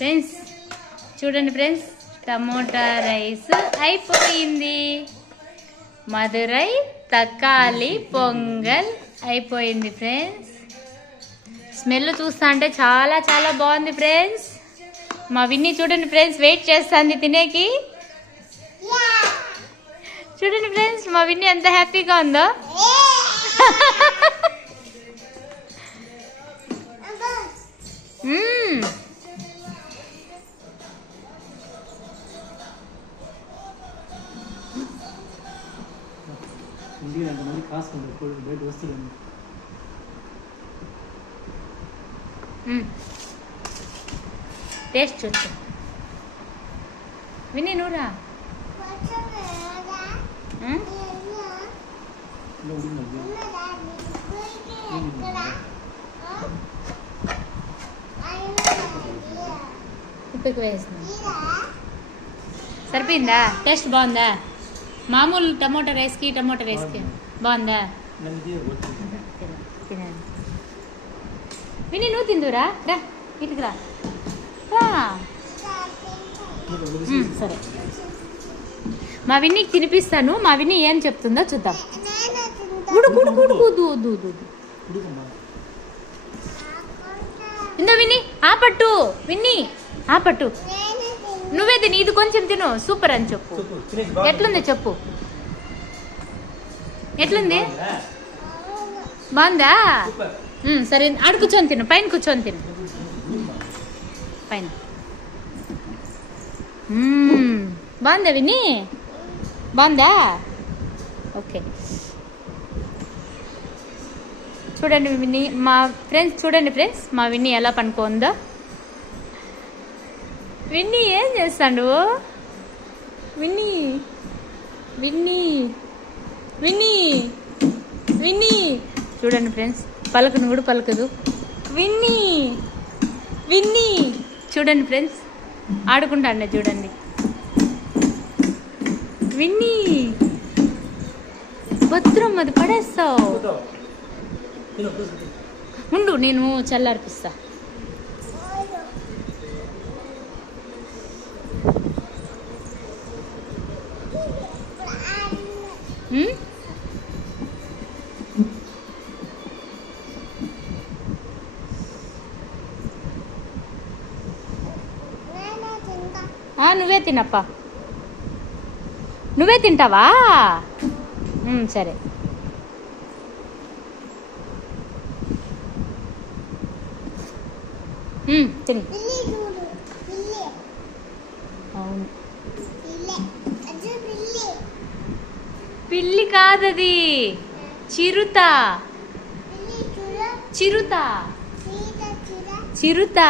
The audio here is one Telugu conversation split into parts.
ఫ్రెండ్స్ చూడండి ఫ్రెండ్స్, టమోటా రైస్ అయిపోయింది. మధురై తక్కాలి పొంగల్ అయిపోయింది ఫ్రెండ్స్. స్మెల్ చూస్తా అంటే చాలా చాలా బాగుంది ఫ్రెండ్స్. మా విన్ని చూడండి ఫ్రెండ్స్, వెయిట్ చేస్తుంది తినేకి. చూడండి ఫ్రెండ్స్, మా విన్ని ఎంత హ్యాపీగా ఉందో. టేస్ట్ చూస్తు విని నువ్వురా. ఉప్పుకి వేసిన సరిపోయిందా? టేస్ట్ బాగుందా? మామూలు టమోటా రైస్కి టమోటా రైస్కి బాగుందా? విని నువ్వు తిందురా, రా ఇటుకు రా. సరే, మా విన్నీకి తినిపిస్తాను. మా విన్ని ఏం చెప్తుందో చూద్దాం. ఇందో విని ఆ పట్టు, విన్ని ఆ పట్టు. నువ్వే తిని, ఇది కొంచెం తిను. సూపర్ అని చెప్పు. ఎట్లుంది చెప్పు, ఎట్లుంది? బాగుందా? సరే, ఆడ కూర్చొని తిను, పైన కూర్చొని తిను, పైన. బాగుందా విని? బాగుందా? ఓకే. చూడండి విన్ని, మా ఫ్రెండ్స్ చూడండి ఫ్రెండ్స్, మా విన్ని ఎలా పనుకోందో. విన్ని ఏం చేస్తాడు? విన్ని విన్ని విన్ని విన్ని చూడండి ఫ్రెండ్స్, పలకను కూడా పలకదు. విన్ని విన్ని చూడండి ఫ్రెండ్స్, ఆడుకుంటాండే చూడండి. విన్ని భద్రం, అది పడేస్తావు. ఉండు, నేను చల్లార్పిస్తా. నువ్వే తినప్పా. నువ్వే తింటావా? సరే. తిని. అవును, పిల్లి కాదది, చిరుత. చిరుత చిరుత.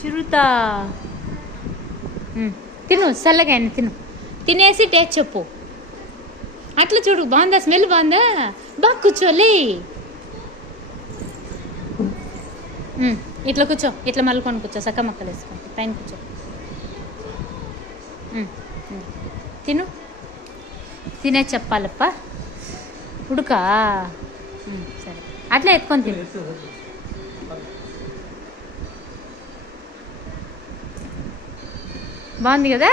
చిరుత. తిను, చల్లగా తిను. తినేసి టేస్ట్ చెప్పు. అట్లా చూడు, బాగుందా? స్మెల్ బాగుందా? బాగా కూర్చోలే. ఇట్లా కూర్చో, ఇట్లా మలుకొని కూర్చో, సక్క మొక్కలు వేసుకోండి, పైన కూర్చో. తిను, తినే చెప్పాలప్ప. ఉడుకా? సరే, అట్లా ఎత్తుకొని తిను. బాగుంది కదా?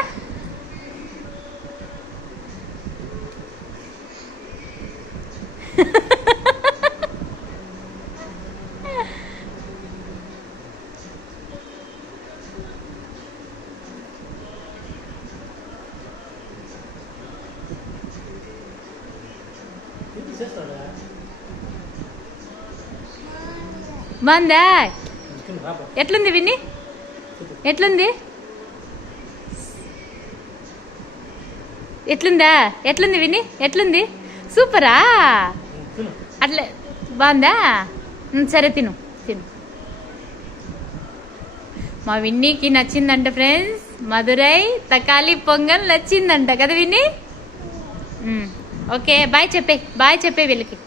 బాగుందా? ఎట్లుంది విన్ని? ఎట్లుంది? ఎట్లుందా? ఎట్లుంది విని? ఎట్లుంది? సూపరా? అట్లే బాగుందా? సరే, తిను తిను. మా విన్నీకి నచ్చిందంట ఫ్రెండ్స్, మధురై తకాలి పొంగల్ నచ్చిందంట కదా విన్ని? ఓకే, బాయ్ చెప్పే, బాయ్ చెప్పే వీళ్ళకి.